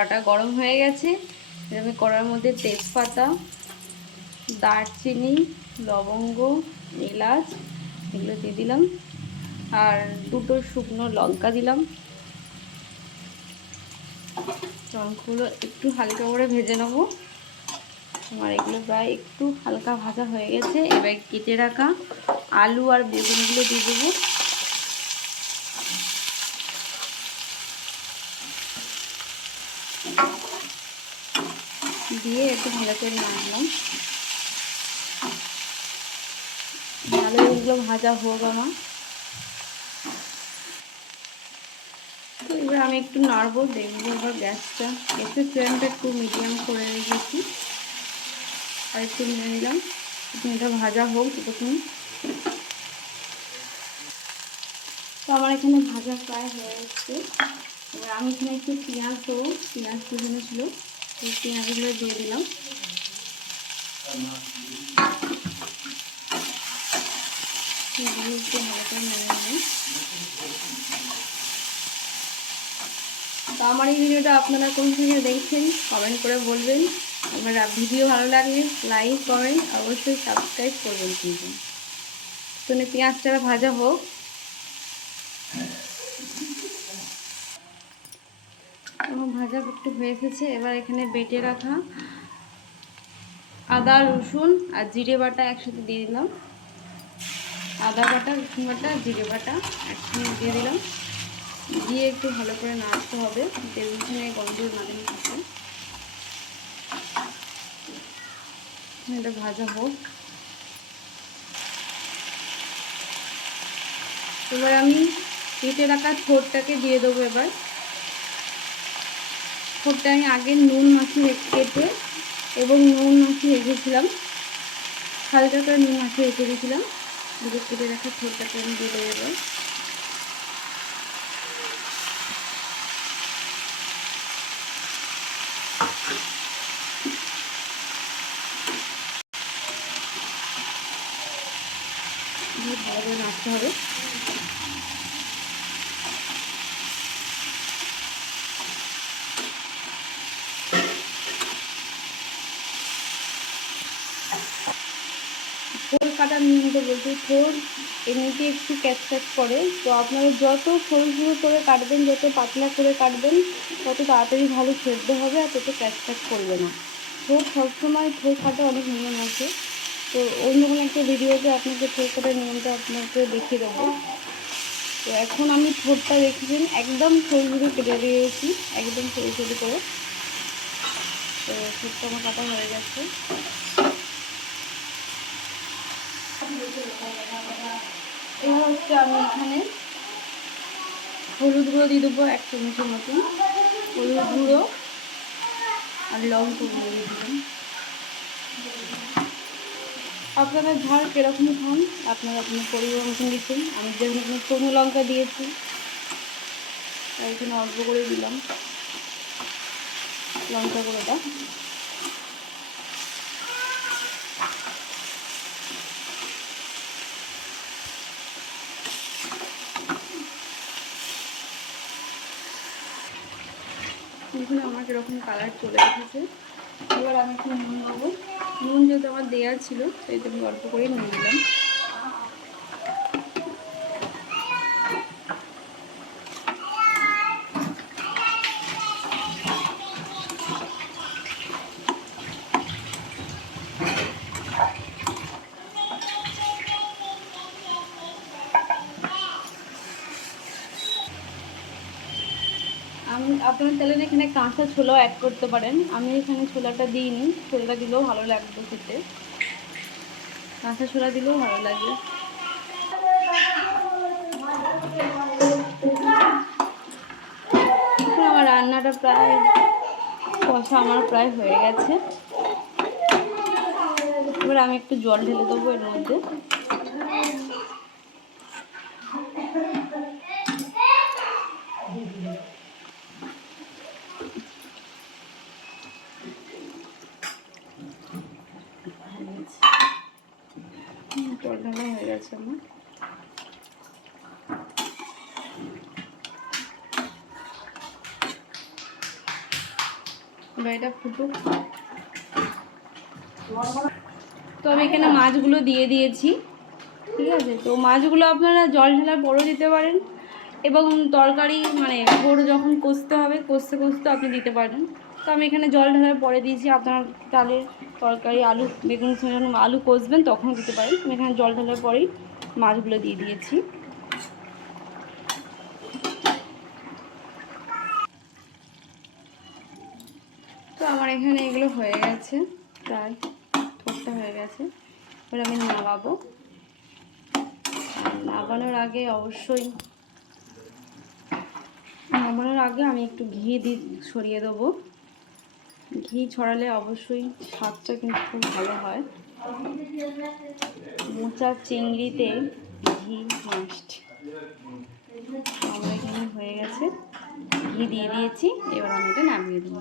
কড়াটা গরম হয়ে গেছে। আমি কড়ার মধ্যে তেজপাতা, দারচিনি, লবঙ্গ, এলাচ এগুলো দিয়ে দিলাম, আর দুটো শুকনো লঙ্কা দিলাম। লঙ্কাগুলো একটু হালকা করে ভেজে নেবো। আমার এগুলো প্রায় একটু হালকা ভাজা হয়ে গেছে। এবার কেটে রাখা আলু আর বেগুনগুলো দিয়ে দেবো। দিয়ে একটু ভালো করে নাড়লাম। ভালো এগুলো ভাজা হোক আমার। তো এবার আমি একটু নাড়বো, দেখবো। এবার গ্যাসের ফ্লেমটা একটু মিডিয়াম করে রেখেছি। আর একটু নিয়ে নিলাম, এটা ভাজা হোক ততক্ষণ। তো আমার এখানে ভাজা প্রায় হয়ে যাচ্ছে। এবার আমি এখানে একটু পেঁয়াজ দেবো, পেঁয়াজ কুচানো ছিল, এই পেঁয়াজগুলো দিয়ে দিলাম। একটু ভালো করে নেড়ে নেবেন। তো আমার এই ভিডিওটা আপনারা কোন থেকে দেখছেন কমেন্ট করে বলবেন। আমার ভিডিও ভালো লাগলে লাইক কমেন্ট অবশ্যই সাবস্ক্রাইব করবেন কিন্তু। তো পেঁয়াজটা ভাজা হোক। ভাজা একটু হয়ে এসেছে। এবার এখানে বেটে রাখা আদা, রসুন আর জিরে বাটা একসাথে দিয়ে দিলাম। আদা বাটা, রসুন বাটা, জিরে বাটা একসঙ্গে দিয়ে দিলাম। দিয়ে একটু ভালো করে নাড়তে হবে, তেলগুলো গন্ধ না দিলে থাকে। এটা ভাজা হোক। এবার আমি কেটে রাখা ছোটটাকে দিয়ে দেবো। এবার ছোটটা আমি আগে নুন মাখিয়ে কেটে এবং নুন মাখিয়ে রেখেছিলাম, হালকা করে নুন মাখিয়ে রেখে দিয়েছিলাম। কেটে রাখা ছোটটাকে আমি দিয়ে দেবো। এবার ভালো করে নাড়তে হবে। থোড় কাটার নিয়মটা বলতে, থোড় এমনিতে একটু ক্যাচক্যাচ করে, তো আপনারা যত সরু সরু করে কাটবেন, যত পাতলা করে কাটবেন, তত তাড়াতাড়ি ভালো সেদ্ধ হবে আর তত ক্যাচক্যাচ করবে না। থোড় সবসময় থোড় কাটার অনেক নিয়ম আছে, তো অন্য কোনো একটা ভিডিওতে আপনাকে থোড় কাটার নিয়মটা আপনাকে দেখিয়ে দেবো। তো এখন আমি থোড়টা দেখেছেন একদম সরু সরু কেটে দিয়েছি, একদম সরু সরু করে। তো থোড়টা আমার কাটা হয়ে গেছে। এবার হচ্ছে আমি এখানে হলুদ গুঁড়ো দিয়ে দেবো 1 চামচের মতন। হলুদ গুঁড়ো আর লঙ্কা গুঁড়ো দিয়ে দিলাম। আপনারা ঝাল কীরকম খান আপনারা আপনার পরিমাণ মতন দিচ্ছেন। আমি যেমন শুকনো লঙ্কা দিয়েছি তাই এখানে অল্প করে দিলাম লঙ্কা গুঁড়োটা। এখানে আমার কীরকম কালার চলে এসেছে। এবার আমি একটু নুন দেবো। নুন যেহেতু আমার দেওয়া ছিল সেই জন্য অল্প করেই নুন দিলাম। আপনার চাইলে এখানে কাঁচা ছোলাও অ্যাড করতে পারেন। আমি এখানে ছোলাটা দিইনি, ছোলাটা দিলেও ভালো লাগবে খেতে, কাঁচা ছোলা দিলেও ভালো লাগে। আমার রান্নাটা প্রায় কষা আমার প্রায় হয়ে গেছে। এবার আমি একটু জল ঢেলে দেবো এর মধ্যে। জল ঢালা হয়ে গেছে আমার। এবার এটা ফুটুক। তো আমি এখানে মাছগুলো দিয়ে দিয়েছি, ঠিক আছে। তো মাছগুলো আপনারা জল ঢালার পরেও দিতে পারেন, এবং তরকারি মানে ঝোড় যখন কষতে হবে কষতে কষতে আপনি দিতে পারেন। তো আমি এখানে জল ঢালার পরে দিয়েছি, আপনারা তাহলে তরকারি আলু বেগুন সঙ্গে যখন আলু কষবেন তখনও দিতে পারেন। আমি এখানে জল ঢালার পরেই মাছগুলো দিয়ে দিয়েছি। তো আমার এখানে এগুলো হয়ে গেছে, প্রায় ঠোঁটটা হয়ে গেছে। এবার আমি নামাবো। আর নামানোর আগে অবশ্যই আমি একটু ঘি ছড়িয়ে দেবো। ঘি ছড়ালে অবশ্যই স্বাদটা কিন্তু খুব ভালো হয়। মোচা চিংড়িতে ঘি মাস্ট। আমার এখানে হয়ে গেছে, ঘি দিয়ে দিয়েছি, এবার আমি এটা নামিয়ে দেবো।